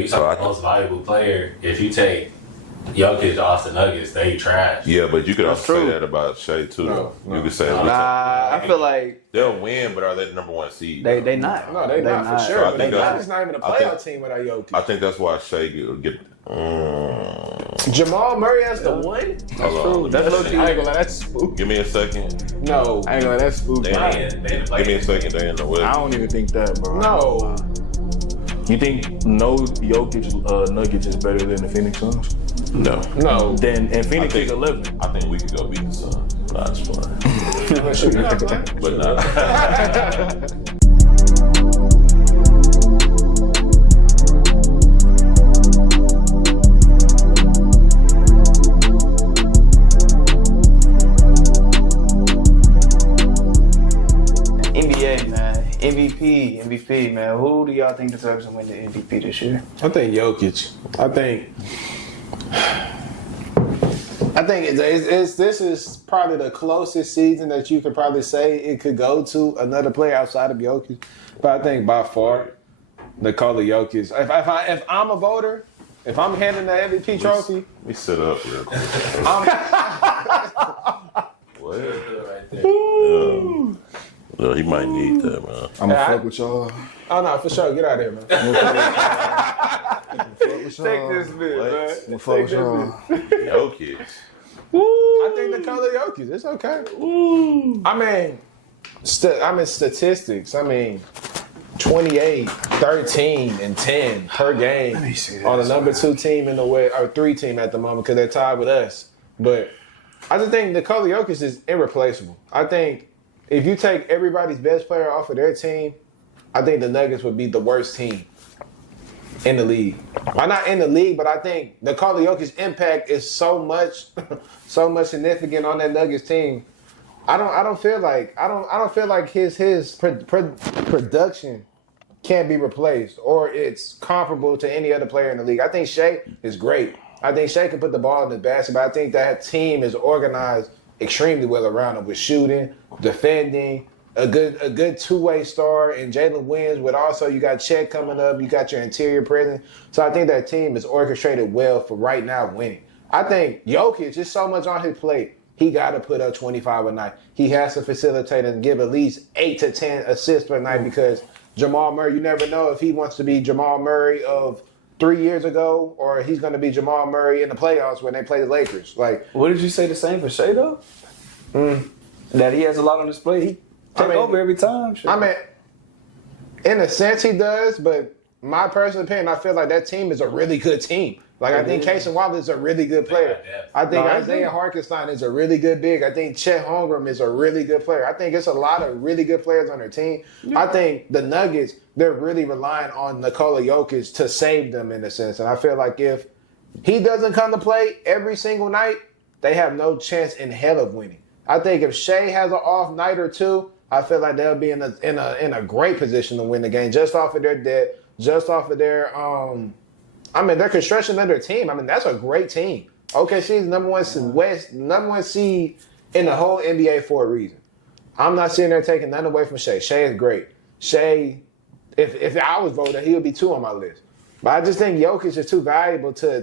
He's the most valuable player. If you take Jokic off the Nuggets, they trash. Yeah, but you could also say that about Shai too. No. You could say I feel like they'll win, but are they the number one seed? they not. No, they not for sure. So I But think Nuggets not even a playoff team without Jokic. I think that's why Shai get. Jamal Murray has the one? That's true. That's low key. I ain't gonna lie, that's spooky. Give me a second. No. I ain't gonna lie, that's spooky. Give me a second. They in the West. I don't even think that, bro. No. You think no Jokic Nuggets is better than the Phoenix Suns? No. And Phoenix is 11. I think we could go beat the Suns. Nah, it's fine. But NBA, man. MVP, man. Who do y'all think deserves to win the MVP this year? I think Jokic. I think this is probably the closest season that you could probably say it could go to another player outside of Jokic. But I think by far, Nikola Jokic. If I'm a voter, if I'm handing the MVP trophy, let me sit up real quick. What? Well, he might need that, man. I'm gonna fuck with y'all. Oh no, for sure. Get out of here, man. Take this bit, man. I'm fuck with y'all. Jokic. I think Nikola Jokic. It's okay. I mean, statistics. 28, 13, and 10 per game on the number 2 team in the West, or 3 team at the moment because they're tied with us. But I just think Nikola Jokic is irreplaceable. I think if you take everybody's best player off of their team, I think the Nuggets would be the worst team in the league. Well, not in the league, but I think Nikola Jokic's impact is so much significant on that Nuggets team. I don't feel like his production can't be replaced or it's comparable to any other player in the league. I think Shai is great. I think Shai can put the ball in the basket, but I think that team is organized extremely well around him with shooting, defending, a good two-way star in Jalen Williams, but also you got Chet coming up, you got your interior presence. So I think that team is orchestrated well for right now winning. I think Jokic, just so much on his plate, he got to put up 25 a night. He has to facilitate and give at least 8 to 10 assists per night because Jamal Murray, you never know if he wants to be Jamal Murray of 3 years ago or he's going to be Jamal Murray in the playoffs when they play the Lakers. Like, what did you say the same for Shai, though? That he has a lot on display. He take over every time. In a sense he does, but my personal opinion, I feel like that team is a really good team. Like, I think Casey Wallace is a really good player. I think Isaiah Hartenstein is a really good big. I think Chet Holmgren is a really good player. I think it's a lot of really good players on their team. Yeah. I think the Nuggets, they're really relying on Nikola Jokic to save them in a sense. And I feel like if he doesn't come to play every single night, they have no chance in hell of winning. I think if Shai has an off night or two, I feel like they'll be in a great position to win the game just off of their depth, just off of their their construction of their team. That's a great team. OKC's number one seed in the whole NBA for a reason. I'm not sitting there taking nothing away from Shai. Shai is great. Shai, if I was voting, he would be 2 on my list. But I just think Jokic is too valuable to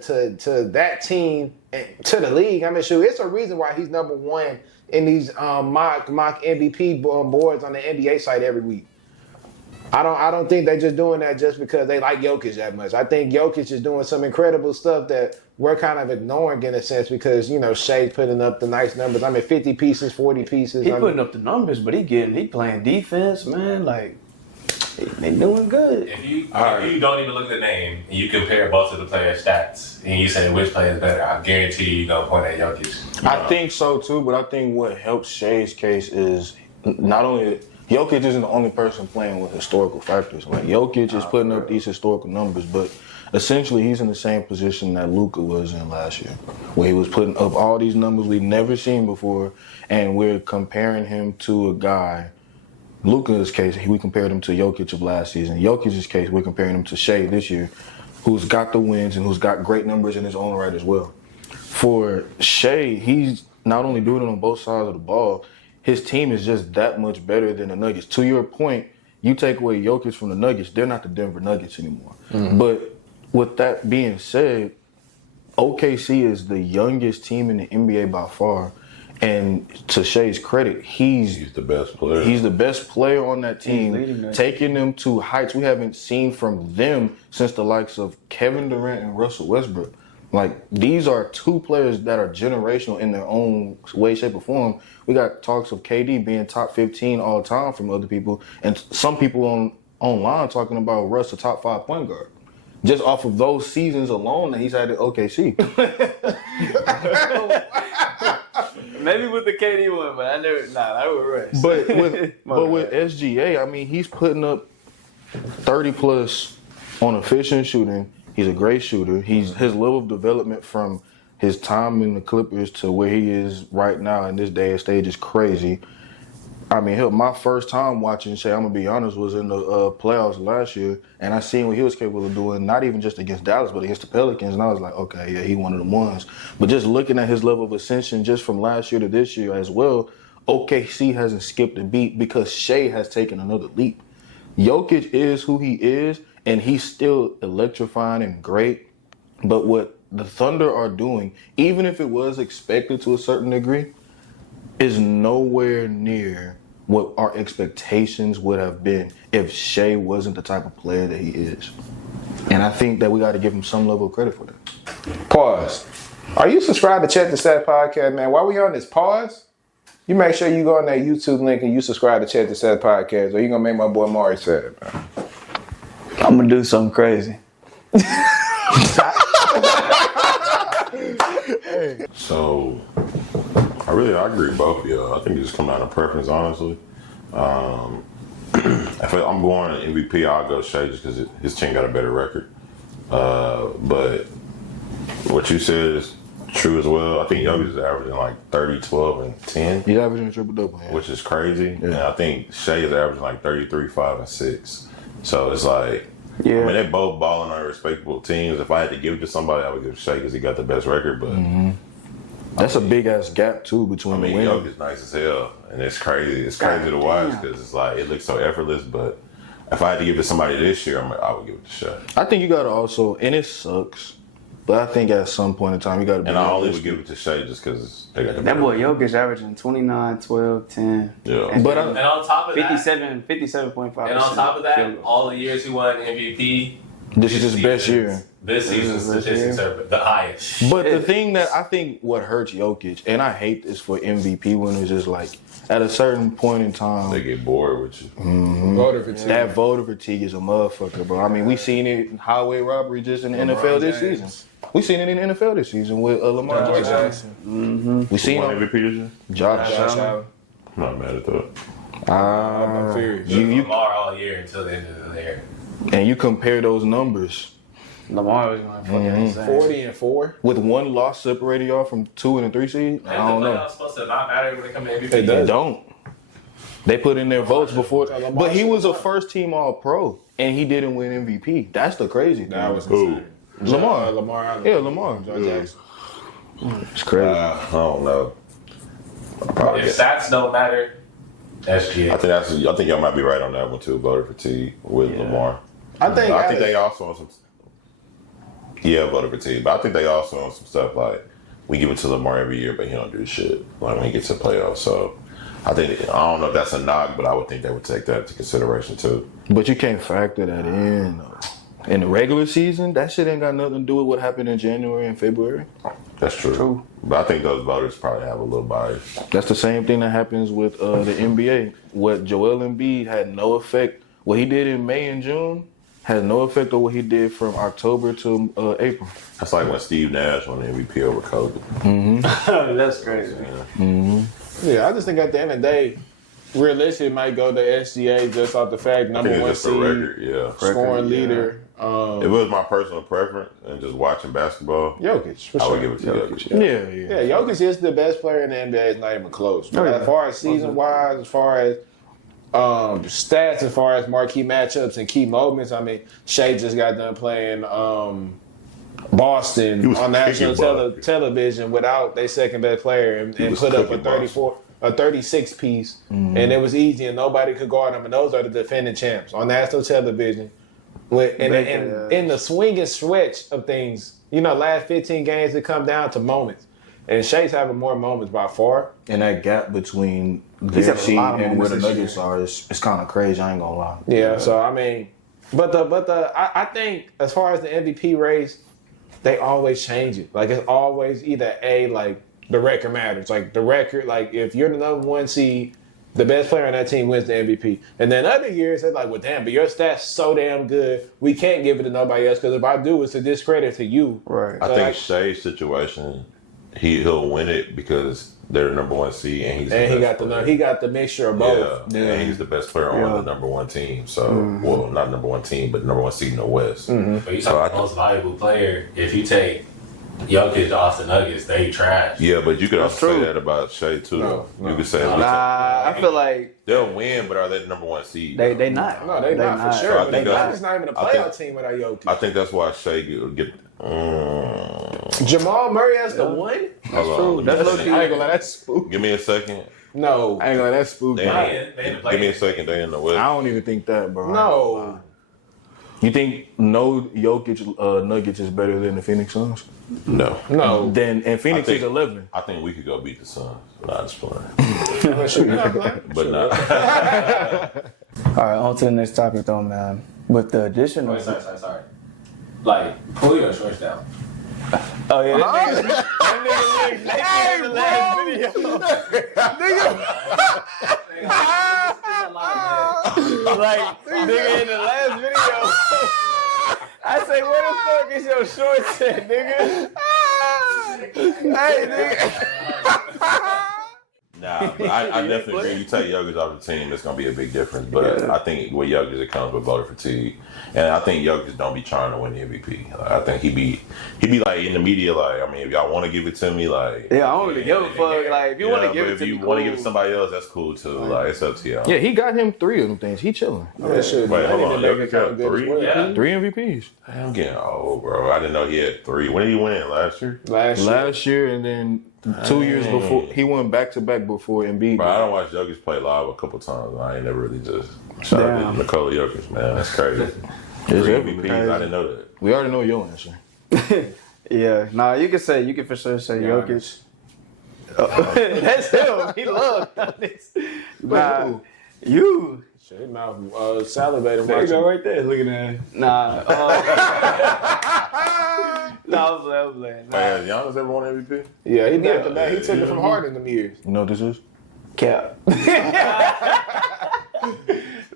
that team and to the league. It's a reason why he's number 1 in these mock MVP boards on the NBA site every week. I don't think they're just doing that just because they like Jokic that much. I think Jokic is doing some incredible stuff that we're kind of ignoring in a sense because, Shai's putting up the nice numbers. 50 pieces, 40 pieces. He putting up the numbers, but he playing defense, man. Like, they doing good. If you don't even look at the name and you compare both of the players' stats and you say which player is better, I guarantee you're going to point at Jokic. I think so too, but I think what helps Shai's case is not only Jokic isn't the only person playing with historical factors. Like, Jokic is putting up these historical numbers, but essentially he's in the same position that Luka was in last year, where he was putting up all these numbers we've never seen before, and we're comparing him to a guy. Luka's case, we compared him to Jokic of last season. Jokic's case, we're comparing him to Shai this year, who's got the wins and who's got great numbers in his own right as well. For Shai, he's not only doing it on both sides of the ball, his team is just that much better than the Nuggets. To your point, you take away Jokic from the Nuggets, they're not the Denver Nuggets anymore. Mm-hmm. But with that being said, OKC is the youngest team in the NBA by far. And to Shai's credit, he's the best player. He's the best player on that team, that taking them to heights we haven't seen from them since the likes of Kevin Durant and Russell Westbrook. Like, these are two players that are generational in their own way, shape, or form. We got talks of KD being top 15 all time from other people, and some people online talking about Russ a top 5 point guard. Just off of those seasons alone that he's had at OKC. Maybe with the KD one, but I never. Nah, that would rush. But with SGA, I mean, he's putting up 30 plus on efficient shooting. He's a great shooter. His level of development from his time in the Clippers to where he is right now in this day and stage is crazy. I mean, my first time watching Shai, I'm going to be honest, was in the playoffs last year, and I seen what he was capable of doing, not even just against Dallas, but against the Pelicans, and I was like, okay, yeah, he one of them ones. But just looking at his level of ascension just from last year to this year as well, OKC hasn't skipped a beat because Shai has taken another leap. Jokic is who he is, and he's still electrifying and great, but what the Thunder are doing, even if it was expected to a certain degree, is nowhere near what our expectations would have been if Shai wasn't the type of player that he is. And I think that we got to give him some level of credit for that. Pause. Are you subscribed to Check the Stats podcast, man? While we on this pause, you make sure you go on that YouTube link and you subscribe to Check the Stats podcast, or you going to make my boy Omari sad, man. I'm going to do something crazy. So, I agree with both of y'all. I think it just comes down to preference, honestly. If I'm going to MVP, I'll go Shai just because his team got a better record. But what you said is true as well. I think Jokic is averaging like 30, 12, and 10. He's averaging a triple-double. Yeah. Which is crazy. Yeah. And I think Shai is averaging like 33, 5, and 6. So it's like, Yeah. I mean, they're both balling on respectable teams. If I had to give it to somebody, I would give it to Shai because he got the best record. But That's a big-ass gap, too, between the winners. Jokic is nice as hell, and it's crazy. It's crazy to watch because it's like it looks so effortless. But if I had to give it to somebody this year, I would give it to Shai. I think you got to also, and it sucks, but I think at some point in time you got to be. And I only would give it to Shai just because they got the That better boy record. Jokic averaging 29, 12, 10. Yeah. But And on top of that, 57.5%. and on top of that, all the years he won MVP, this is his best year. This season's statistics are the highest. But the thing that I think what hurts Jokic, and I hate this for MVP winners, is like at a certain point in time, They get bored with you. Voter fatigue. that voter fatigue is a motherfucker, bro. I mean, we seen it in highway robbery just in the NFL this season. We seen it in the NFL this season with Lamar Jackson. We seen Won him. MVP this year? Josh Josh Allen. Allen. I'm not mad at that. I'm furious. Lamar all year until the end of the year. And you compare those numbers Lamar was going fucking insane. 40 and 4. with one loss separating y'all from 2 and 3 seed. I don't know. It's supposed to not matter when it comes to MVP. It does. They don't. They put in their votes before, Lamar but he was a should- first team All Pro, and he didn't win MVP. That's the crazy thing. That was Who? insane. Lamar. Lamar Allen. Yeah, Lamar. Josh Jackson. It's crazy. I don't know. Probably. If stats don't matter, SGA. I think y'all might be right on that one too. Voter fatigue with Lamar. I think they also on some. Yeah, voter fatigue, but I think they also on some stuff like we give it to Lamar every year, but he don't do shit like when he gets to playoffs. So I don't know if that's a knock, but I would think they would take that into consideration too. But you can't factor that in. In the regular season, that shit ain't got nothing to do with what happened in January and February. That's true. But I think those voters probably have a little bias. That's the same thing that happens with the NBA. What Joel Embiid had no effect. What he did in May and June has no effect on what he did from October to April. That's like when Steve Nash won the MVP over Kobe. That's crazy. Yeah, I just think at the end of the day, realistically, it might go to SGA just off the fact I number think one it's just a seed, record, yeah. scoring leader. If it was my personal preference and just watching basketball, Jokic, for I would sure. give it to Jokic. Yeah. Yeah, Jokic is the best player in the NBA. It's not even close. But yeah. as far as season-wise, as far as stats, as far as marquee matchups and key moments, I mean, Shai just got done playing Boston He was on national kicking butt. television without their second-best player and was put up a cooking a 36 piece, and it was easy, and nobody could guard them. And those are the defending champs on national television In the swing and stretch of things, last 15 games it come down to moments. And Shai's having more moments by far. And that gap between their seed and where the Nuggets are is kind of crazy. I ain't gonna lie. Yeah. So I mean, I think as far as the MVP race, they always change it. Like it's always either like the record matters. Like the record, like if you're the number 1 seed, the best player on that team wins the MVP. And then other years, it's like, well, damn, but your stats so damn good, we can't give it to nobody else because if I do, it's a discredit to you. Right. I think Shai's situation, he'll win it because they're the number 1 seed and he got the mixture of both. Yeah, and he's the best player on the number 1 team. So, well, not number 1 team, but number 1 seed in the West. But you talk the most valuable player. If you take Jokic off the Nuggets, they trash. Yeah, but you could also say that about Shai too. No. You could say I feel like they'll win, but are they the number 1 seed? they not. No, they not for sure. So I But think it's not even a playoff team without Jokic. I think that's why Shai get. Jamal Murray has the 1? Hold on. That's low key. I ain't gonna lie, that's spooky. Give me a second. No. I ain't gonna lie, that's spooky. Give me a second. They in the West. I don't even think that, bro. No. You think no Jokic Nuggets is better than the Phoenix Suns? No. And Phoenix is 11. I think we could go beat the Suns. Nah, just playing. But not. All right, on to the next topic though, man. With the addition of Sorry. Like, pull your shorts down. oh yeah, that nigga looked naked in the last video. Like nigga in the last video. I say, where the fuck is your shorts at, nigga? Hey, nigga. Nah, but I definitely agree. You take Jokic off the team, it's gonna be a big difference. But I think with Jokic it comes with voter fatigue, and I think Jokic don't be trying to win the MVP. Like, I think he be like in the media, like, I mean, if y'all want to give it to me, like, Yeah, I don't really give a fuck. Like, if you want to give it to me, if you want to give it to somebody else, that's cool too. Like, it's up to y'all. Yeah, he got him 3 of them things. He chilling. Wait, hold on. Jokic got 3. Yeah. 3 MVPs. I'm getting old, bro. I didn't know he had 3. When did he win? Last year? Last year, and then 2 years before, he went back to back before Embiid. Bro, I don't watch Jokic play live a couple times. I ain't never really just shout out to Nikola Jokic, man. That's crazy. 3 MVPs, I didn't know that. We already know your answer. Yeah, nah, you can for sure say Jokic. That's him. He loves this. Nah, you. Shit, his mouth salivating. There you go, right there. Look at that. Nah. No, I was playing. Nah. Has Giannis ever won MVP? Yeah, he back to back. He took it from Harden them years. You know what this is? Cap.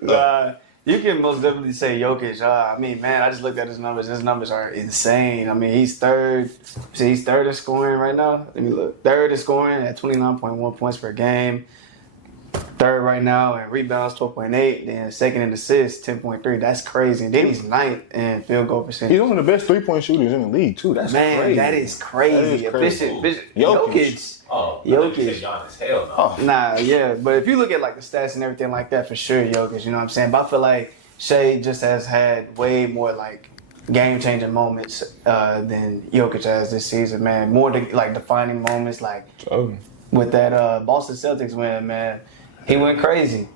Nah, you can most definitely say Jokic. I mean, man, I just looked at his numbers. His numbers are insane. I mean, he's third. See, he's third in scoring right now. Let me look. Third in scoring at 29.1 points per game. Third right now in rebounds, 12.8. Then second in assists, 10.3. That's crazy. And then he's ninth in field goal percentage. He's one of the best 3-point shooters in the league, too. That's crazy. That is crazy. Efficient. Jokic. Oh, Jokic. Giannis. Hell no. Nah, yeah. But if you look at like the stats and everything like that, for sure, Jokic, you know what I'm saying? But I feel like Shai just has had way more like game-changing moments than Jokic has this season, man. More like defining moments, like with that Boston Celtics win, man. He went crazy.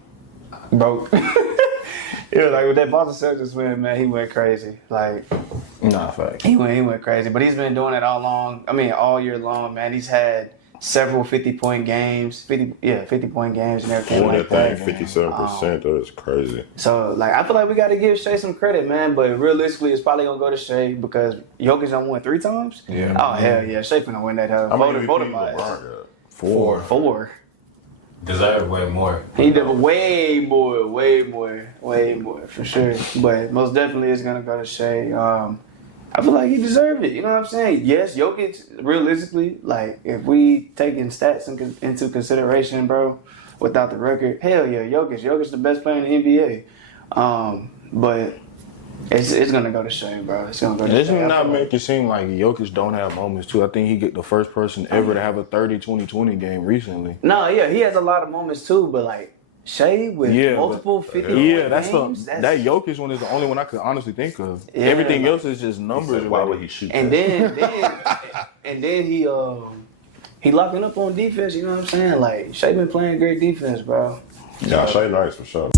Broke. Yeah, like with that Boston Celtics win, man, he went crazy. Like, nah, fact. He went crazy. But he's been doing it all year long, man. He's had several 50-point games, 50-point games and everything like that. 57%, that's crazy. So, like, I feel like we got to give Shai some credit, man. But realistically, it's probably going to go to Shai because Jokic done won 3 times? Yeah. Oh, hell yeah. Shai finna win that. Voted by us. 4. Deserve way more. He did way more, for sure. But most definitely it's going to go to Shai. I feel like he deserved it. You know what I'm saying? Yes, Jokic, realistically, like, if we taking stats into consideration, bro, without the record, hell yeah, Jokic the best player in the NBA. But it's going to go to Shai, bro. It's going to go to Shai. Doesn't not make it seem like Jokic don't have moments, too. I think he get the first person ever to have a 30-20-20 game recently. No, yeah, he has a lot of moments, too, but, like, Shai with multiple 50 games. That Jokic one is the only one I could honestly think of. Yeah, everything else is just numbers. Why would he shoot? And then he locking up on defense. You know what I'm saying? Like Shai been playing great defense, bro. Yeah, Shai nice for sure.